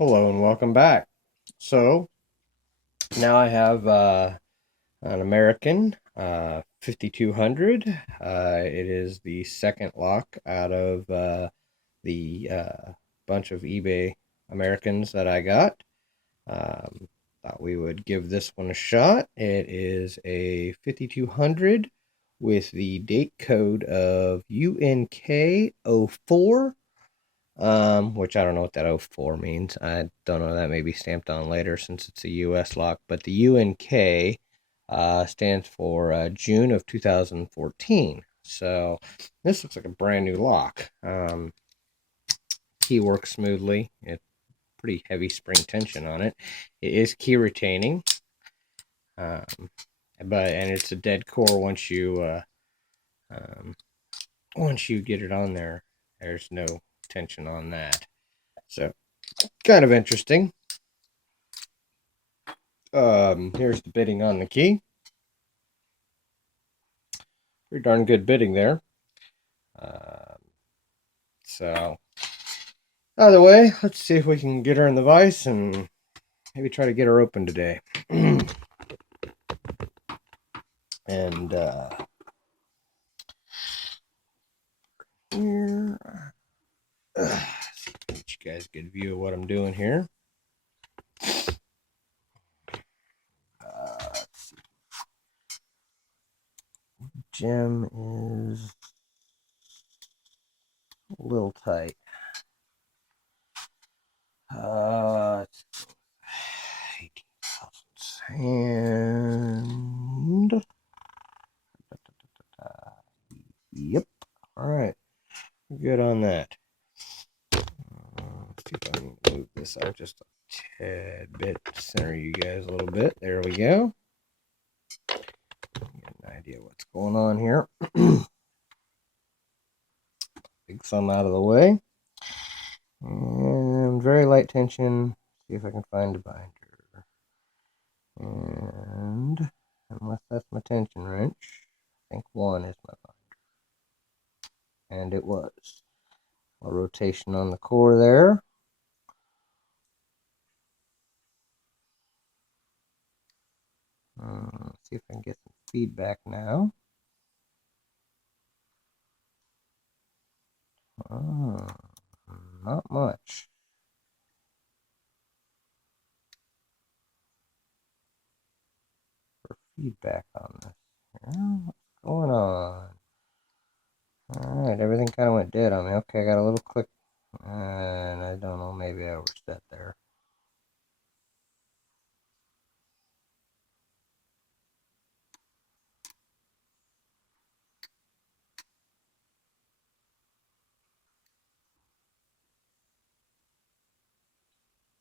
Hello and welcome back. So now I have an American 5200. It is the second lock out of the bunch of eBay Americans that I got. Thought we would give this one a shot. It is a 5200 with the date code of UNK04, which I don't know what that 04 means. I don't know. That may be stamped on later since it's a US lock. But the UNK stands for June of 2014. So this looks like a brand new lock. Key works smoothly. It's pretty heavy spring tension on it. It is key retaining, um, and it's a dead core once you get it on there. There's no tension on that. So kind of interesting. Here's the bidding on the key. Pretty darn good bidding there. So, either way, let's see if we can get her in the vise and maybe try to get her open today. And here, get you guys a good view of what I'm doing here. Let's see. Gem is a little tight. Let's go 18,000 and yep. All right, good on that. Let's see if I can move this out just a tad bit, center you guys a little bit. There we go. Get an idea what's going on here. Big thumb out of the way. And very light tension. See if I can find a binder. And unless that's my tension wrench, I think one is my binder. And it was. A rotation on the core there. Let's see if I can get some feedback now. Not much. For feedback on this. What's going on? Alright, everything kind of went dead on me. Okay, I got a little click. And I don't know, maybe I overstepped there.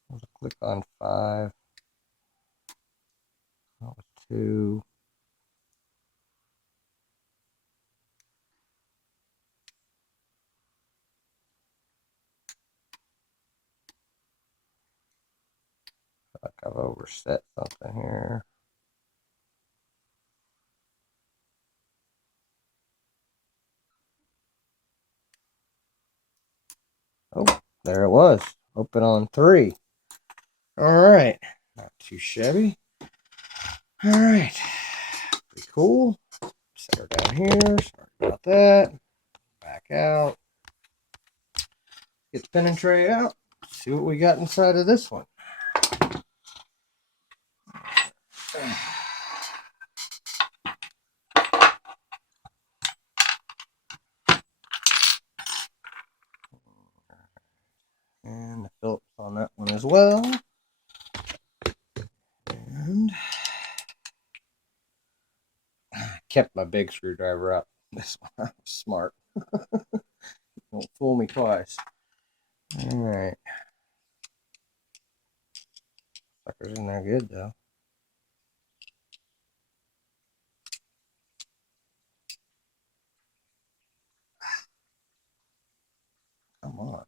There's a click on 5. That was 2. I feel like I've overset something here. Oh, there it was. Open on 3. Alright. Not too shabby. Alright. Pretty cool. Set her down here. Sorry about that. Back out. Get the pin and tray out. See what we got inside of this one. And the Phillips on that one as well. And kept my big screwdriver out. This one, I'm smart. Don't fool me twice. Alright. Sucker's in there good though. Come on.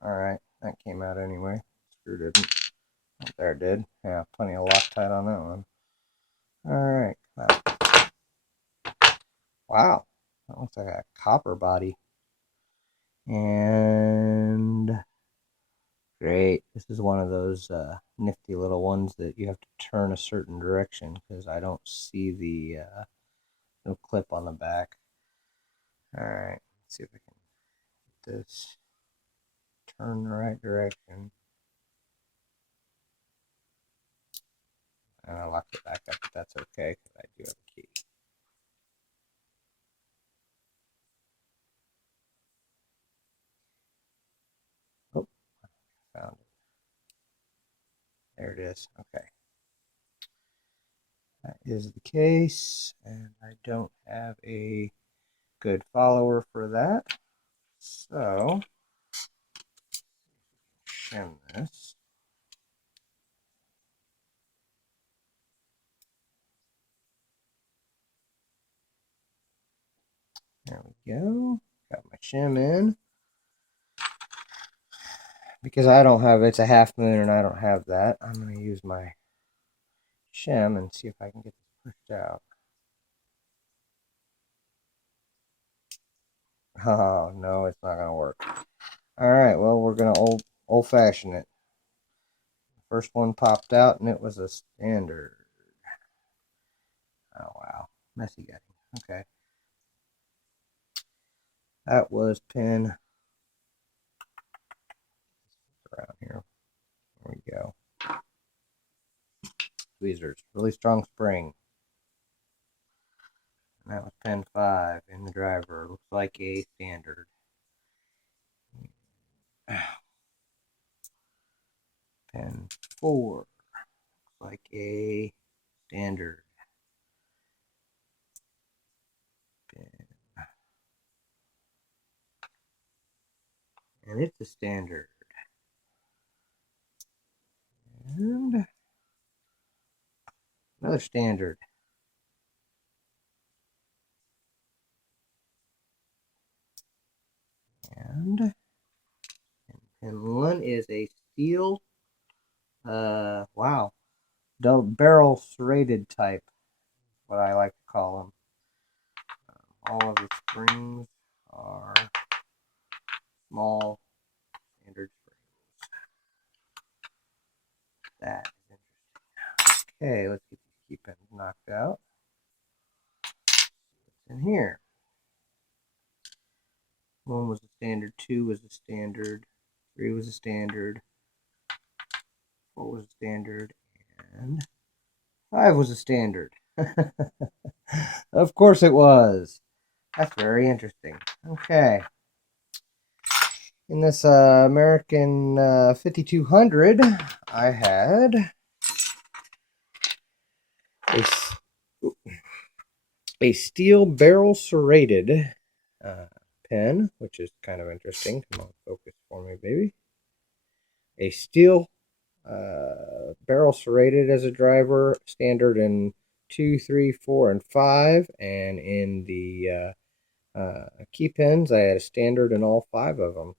Alright, that came out anyway. Screw didn't. There it did. Yeah, plenty of Loctite on that one. Alright, Wow, that looks like a copper body. And great. This is one of those nifty little ones that you have to turn a certain direction because I don't see the no clip on the back. All right, let's see if I can get this turn the right direction. And I locked it back up, but that's okay because I do have a key. Oh, found it. There it is. Okay. That is the case, and I don't have a good follower for that. So, shim this. There we go. Got my shim in. Because I don't have, it's a half moon and I don't have that, I'm going to use my shim and see if I can get this pushed out. Oh, no, it's not going to work. All right, well, we're going to old-fashioned it. First one popped out and it was a standard. Oh, wow. Messy guy. Okay. That was pin around here. There we go. Tweezers. Really strong spring. And that was pin 5 in the driver. Looks like a standard. Pin 4. Looks like a standard. And it's a standard. And another standard. And pin 1 is a steel, wow, double barrel serrated type, what I like to call them. All of the springs are small standard springs. That is interesting. Okay, let's get these key pins knocked out. What's in here? 1 was a standard, 2 was a standard, 3 was a standard, 4 was a standard, and 5 was a standard. Of course it was. That's very interesting. Okay. In this American 5200, I had a steel barrel serrated pen, which is kind of interesting. Come on, focus for me, baby. A steel barrel serrated as a driver, standard in 2, 3, 4, and 5, and in the key pins, I had a standard in all 5 of them.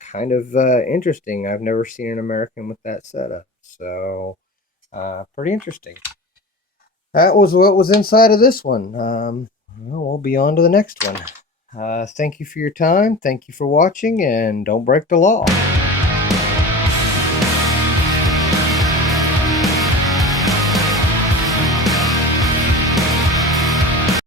Kind of interesting. I've never seen an American with that setup, so pretty interesting. That was what was inside of this one. We'll be on to the next one. Thank you for your time. Thank you for watching, and don't break the law.